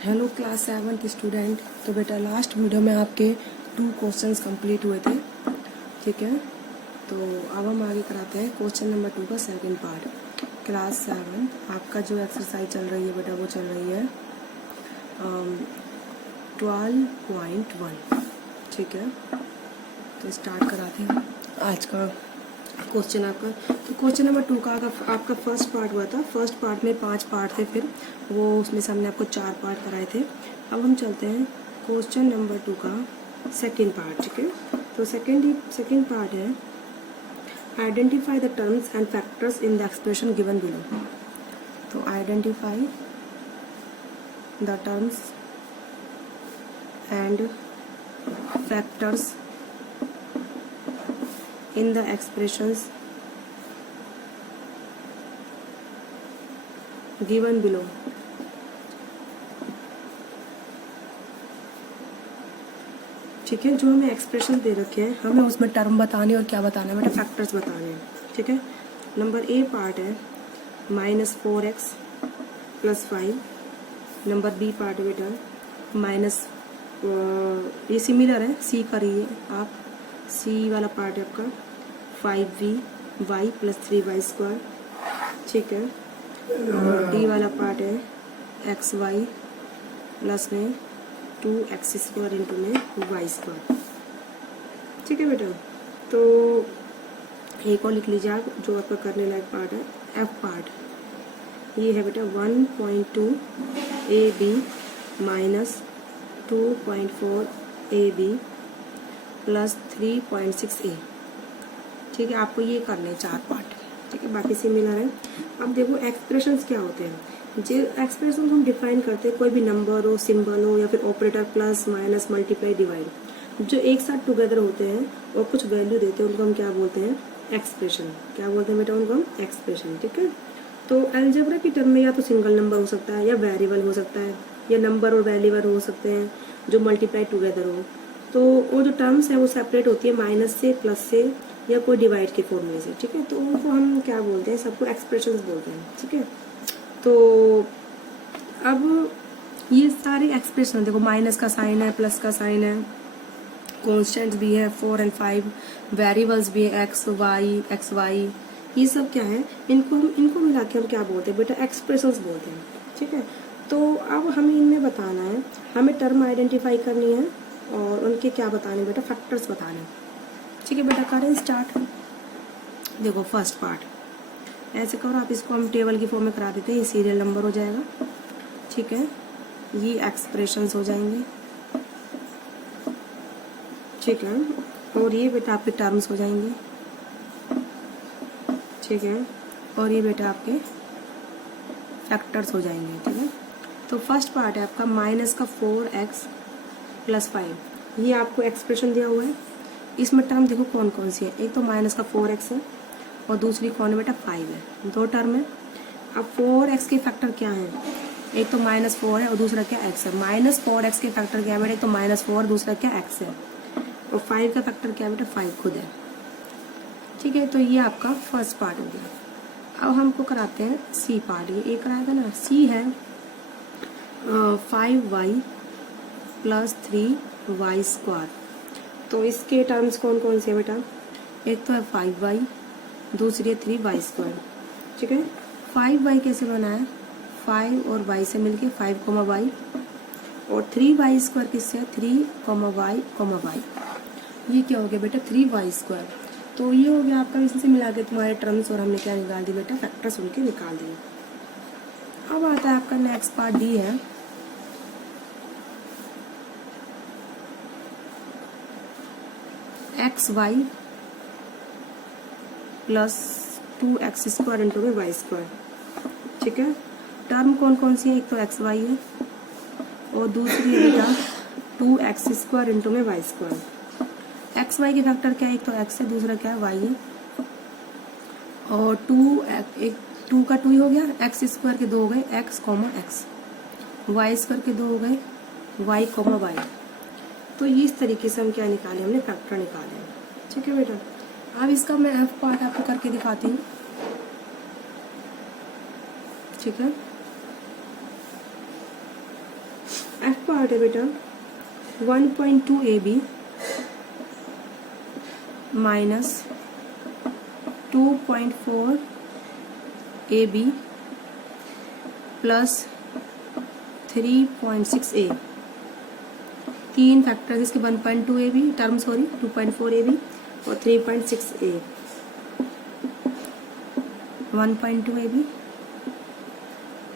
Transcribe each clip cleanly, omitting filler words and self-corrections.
Hello class 7th student. तो बेटा last video में आपके 2 क्वेश्चंस कंप्लीट हुए थे, ठीक है। तो अब हम आगे कराते हैं क्वेश्चन नंबर 2 का सेकंड पार्ट। क्लास 7 आपका जो एक्सरसाइज चल रही है बेटा वो चल रही है 12.1, ठीक है। तो स्टार्ट कराते हैं आज का क्वेश्चन आपका। तो क्वेश्चन नंबर 2 का आपका फर्स्ट पार्ट हुआ था। फर्स्ट पार्ट में 5 पार्ट थे, फिर वो उसमें से हमने आपको 4 पार्ट कराए थे। अब हम चलते हैं क्वेश्चन नंबर 2 का सेकंड पार्ट, ठीक है। तो सेकंड पार्ट है identify the terms and factors in the expression given below. तो identify the terms and factors in the expressions given below। ठीक है, जो हमें एक्सप्रेशन दे रखे हैं हमें उसमें टर्म बताने और क्या बताना है बेटा, फैक्टर्स बताने हैं, ठीक है। नंबर ए पार्ट है -4x + 5। नंबर बी पार्ट है बेटा माइनस, ये सिमिलर है, सी करिए आप। सी वाला पार्ट है आपका 5v(y + 3y²), ठीक है। और डी वाला पार्ट है xy प्लस में 2x² इंटू में y², ठीक है बेटा। तो एक और लिख लीजिए आप, जो आपका करने लायक पार्ट है एफ पार्ट। ये है बेटा 1.2 AB - 2.4 AB + 3.6 A, ठीक है। आपको ये करने 4 पार्ट, ठीक है, बाकी सिमिलर है। अब देखो एक्सप्रेशंस क्या होते हैं। जो एक्सप्रेशन हम डिफाइन करते हैं, कोई भी नंबर हो, सिंबल हो या फिर operator plus minus multiply divide, जो एक साथ टुगेदर होते हैं और कुछ वैल्यू देते हैं, उनको हम क्या बोलते हैं, एक्सप्रेशन। क्या बोलते हैं बेटा उनको हम, एक्सप्रेशन, ठीक है। तो अलजेब्रा की टर्म में या तो सिंगल नंबर हो सकता है या वेरिएबल हो सकता है या नंबर और वेरिएबल हो सकते हैं जो मल्टीप्लाई टुगेदर हो। तो वो जो टर्म्स है वो सेपरेट होती है माइनस से, प्लस से या कोई डिवाइड के फॉर्मूले से, ठीक है। तो उनको हम क्या बोलते हैं, सबको एक्सप्रेशंस बोलते हैं, ठीक है। तो अब ये सारे एक्सप्रेशन देखो, माइनस का साइन है, प्लस का साइन है, कॉन्स्टेंट्स भी है 4 और 5, वेरिएबल्स भी है x y, ये सब क्या है, इनको मिला के हम क्या बोलते हैं बेटा, एक्सप्रेशंस बोलते हैं, ठीक है। तो अब हमें इनमें बताना है, हमें टर्म आइडेंटिफाई करनी है और उनके क्या बताने बेटा, फैक्टर्स बताने, ठीक है बेटा। करें स्टार्ट। देखो फर्स्ट पार्ट ऐसे करो आप, इसको हम टेबल की फॉर्म में करा देते हैं, ये सीरियल नंबर हो जाएगा, ठीक है। ये एक्सप्रेशंस हो जाएंगे, ठीक है। और ये बेटा आपके टर्म्स हो जाएंगे, ठीक है। और ये बेटा आपके फैक्टर्स हो जाएंगे, ठीक है। तो फर्स्ट पार्ट है आपका -4x + 5, ये आपको एक्सप्रेशन दिया हुआ है। इसमें टर्म देखो कौन कौन सी है, एक तो -4x है और दूसरी कौन है बेटा, 5 है, 2 टर्म है। अब 4x के फैक्टर क्या है, एक तो -4 है और दूसरा क्या x है। -4x के फैक्टर क्या है बेटा, एक तो -4, दूसरा क्या x है, और 5 का फैक्टर क्या है बेटा, 5 खुद है, ठीक है। तो ये आपका फर्स्ट पार्ट हो गया। अब हमको कराते हैं सी पार्ट, ये एक कराया था ना, सी है 5y + 3y²। तो इसके टर्म्स कौन कौन से हैं बेटा, एक तो है 5y, दूसरी है 3y², ठीक है। 5y कैसे बना है, 5 और y से मिलके 5, y, और 3y² किससे है, 3, y, y। ये क्या हो गया बेटा, 3y²। तो ये हो गया आपका, इससे मिला के तुम्हारे टर्म्स, और हमने क्या निकाल दिए बेटा, फैक्टर्स उनके निकाल दिए। अब आता है आपका नेक्स्ट पार्ट, डी है xy + 2x² इंटू में y², ठीक है। टर्म कौन कौन सी है, एक तो xy है और दूसरी है बेटा 2x² इंटू में y²। xy के फैक्टर क्या है, एक तो x है, दूसरा क्या है, y है, और 2 का 2 ही हो गया, x² के 2 हो गए, x, y² के 2 हो गए, y, y। तो ये इस तरीके से हम क्या निकाले, हमने फैक्टर निकाले, ठीक है बेटा। अब इसका मैं एफ पार्ट आपको करके दिखाती हूँ, ठीक है। एफ पार्ट है बेटा 1.2 AB minus 2.4 AB plus 3.6 A। तीन फैक्टर्स इसके 1.2 AB टर्म सॉरी 2.4 AB और 3.6 A। 1.2 AB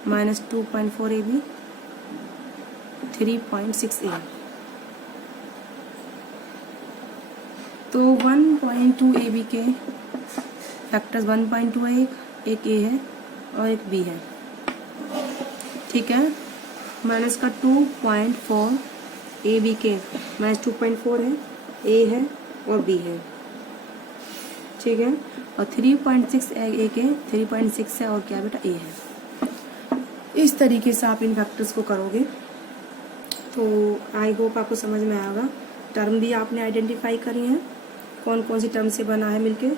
minus 2.4 AB 3.6 A। तो 1.2 AB के फैक्टर्स 1.2 है, एक A है और एक B है, ठीक है। माइनस का 2.4 AB के माइनस 2.4 है, A है और B है, ठीक है। और 3.6 A के 3.6 है और क्या बेटा A है। इस तरीके से आप इन फैक्टर्स को करोगे तो आई होप आपको समझ में आएगा। टर्म भी आपने आइडेंटिफाई करी हैं, कौन कौन सी टर्म से बना है मिलके,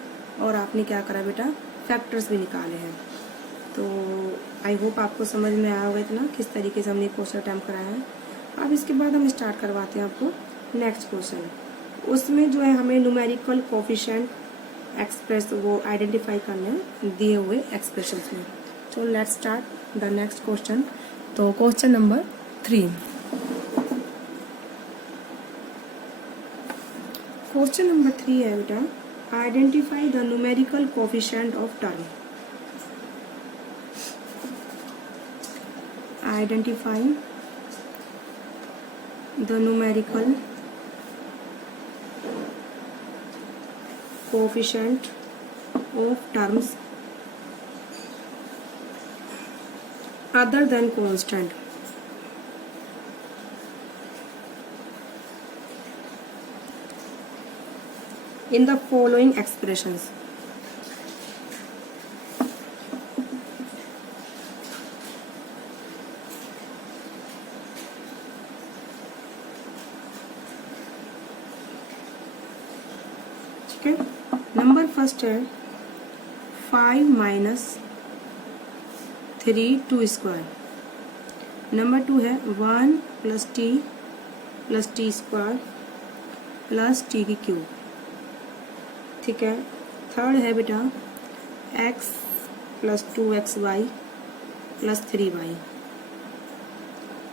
और आपने क्या करा बेटा फैक्टर्स भी निकाले हैं। तो आई होप आपको समझ में आया होगा इतना किस तरीके से हमने क्वेश्चन अटैम्प्ट कराया है। अब इसके बाद हम स्टार्ट करवाते हैं आपको नेक्स्ट क्वेश्चन। उसमें जो है हमें न्यूमेरिकल कोफिशिएंट एक्सप्रेस वो आइडेंटिफाई करने हैं दिए हुए एक्सप्रेशंस में। तो let's start the next question. तो क्वेश्चन नंबर 3। क्वेश्चन नंबर 3 है बेटा, identify the numerical coefficient of term. Identify the numerical coefficient of terms other than constant in the following expressions। ठीक है, नंबर फर्स्ट है 5 minus 3 2 square. Number 2 है 1 plus T plus T square plus T की cube, ठीक है। Third है बेटा x plus 2xy plus 3y,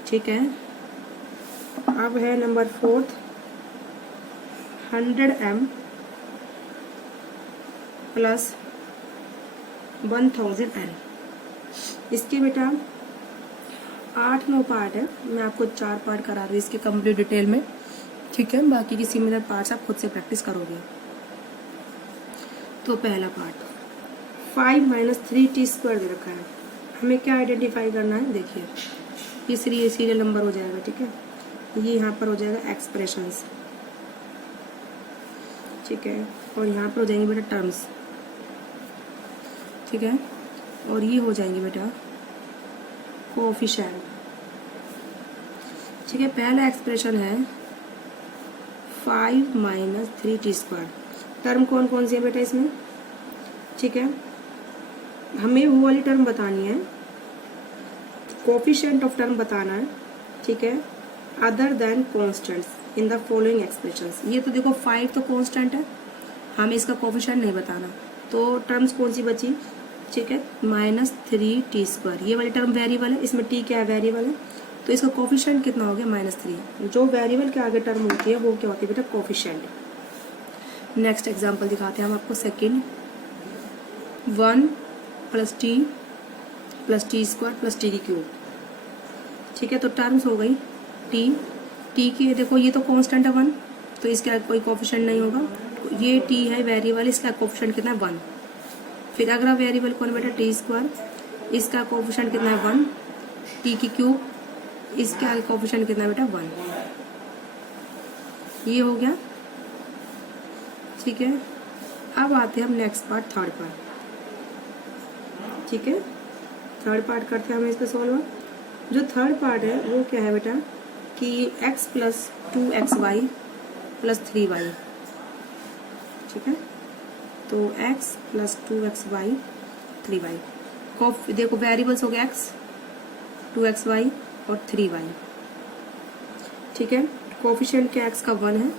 ठीक है। अब है नंबर 4 100m प्लस 1000n। इसके बेटा 8-9 पार्ट है, मैं आपको 4 पार्ट करा रही हूँ इसके कंप्लीट डिटेल में, ठीक है। बाकी की सिमिलर पार्ट्स आप खुद से प्रैक्टिस करोगे। तो पहला पार्ट 5 माइनस 3t स्क्वायर दे रखा है, हमें क्या आइडेंटिफाई करना है, देखिए तीसरी सीरियल नंबर हो जाएगा, ठीक है। ये यहाँ पर हो जाएगा एक्सप्रेशंस, ठीक है, और यहाँ पर हो जाएंगे बेटा टर्म्स, ठीक है, और ये हो जाएंगे बेटा कोफिशिएंट, ठीक है। पहला एक्सप्रेशन है 5 माइनस 3t स्क्वायर। टर्म कौन कौन सी है बेटा इसमें, ठीक है। हमें वो वाली टर्म बतानी है, कोफिशिएंट ऑफ टर्म बताना है, ठीक है, other than constants in the following expressions. ये तो देखो 5 तो कॉन्स्टेंट है, हमें इसका कोफिशिएंट नहीं बताना, तो टर्म्स कौन सी बची, ठीक है, माइनस 3t स्क्वायर। ये वाली टर्म वेरिएबल है, इसमें t क्या है, वेरिएबल है, तो इसका कोफिशिएंट कितना हो गया, -3। जो वेरिएबल के आगे टर्म होती है वो क्या होती है बेटा, कोफिशिएंट। नेक्स्ट एग्जांपल दिखाते हैं हम आपको second. 1 plus T plus T square plus T की क्यूब, ठीक है। तो टर्म्स हो गई टी की, देखो ये तो कांस्टेंट है 1, तो इसका कोई कोफिशिएंट नहीं होगा। ये टी है वेरिएबल, इसका कोफिशिएंट कितना है 1। फिर अगला वेरिएबल कौन बेटा, टी स्क्वायर, इसका कोफिशिएंट कितना है 1। टी की क्यूब, इसके आगे कोफिशिएंट कितना है बेटा 1। ये हो गया, ठीक है। अब आते हैं हम नेक्स्ट पार्ट, थर्ड पार्ट, ठीक है। थर्ड पार्ट करते हैं हम इसका सॉल्व। जो थर्ड पार्ट है वो क्या है बेटा कि x plus 2xy plus 3y, ठीक है। तो x प्लस 2xy 3y को देखो वेरिएबल्स हो गए x 2xy और 3y, ठीक है। कोफिशिएंट क्या एक्स का 1 है,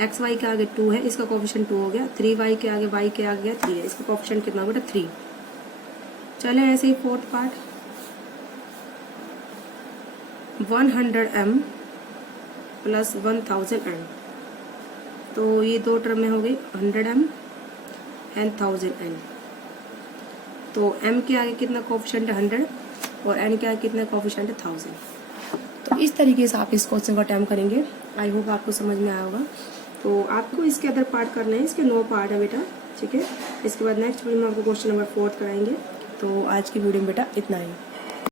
एक्स वाई के आगे 2 है, इसका कोफिशिएंट 2 हो गया, 3 वाई के आगे वाई के आगे 3 है, इसका कोफिशिएंट कितना बेटा 3। चले ऐसे ही fourth part 100m plus 1000m, तो ये दो टर्म में हो गई 100m एंड 1000n। तो m के आगे कितना कोफिशिएंट है 100 और n के आगे कितना कोफिशिएंट है 1000। तो इस तरीके से आप इस क्वेश्चन को अटेम्प्ट करेंगे। आई होप आपको समझ में आया होगा। तो आपको इसके अदर पार्ट करना है, इसके 9 पार्ट है बेटा, ठीक है। इसके बाद नेक्स्ट वीडियो में आपको क्वेश्चन नंबर 4 कराएंगे। तो आज की वीडियो में बेटा इतना ही।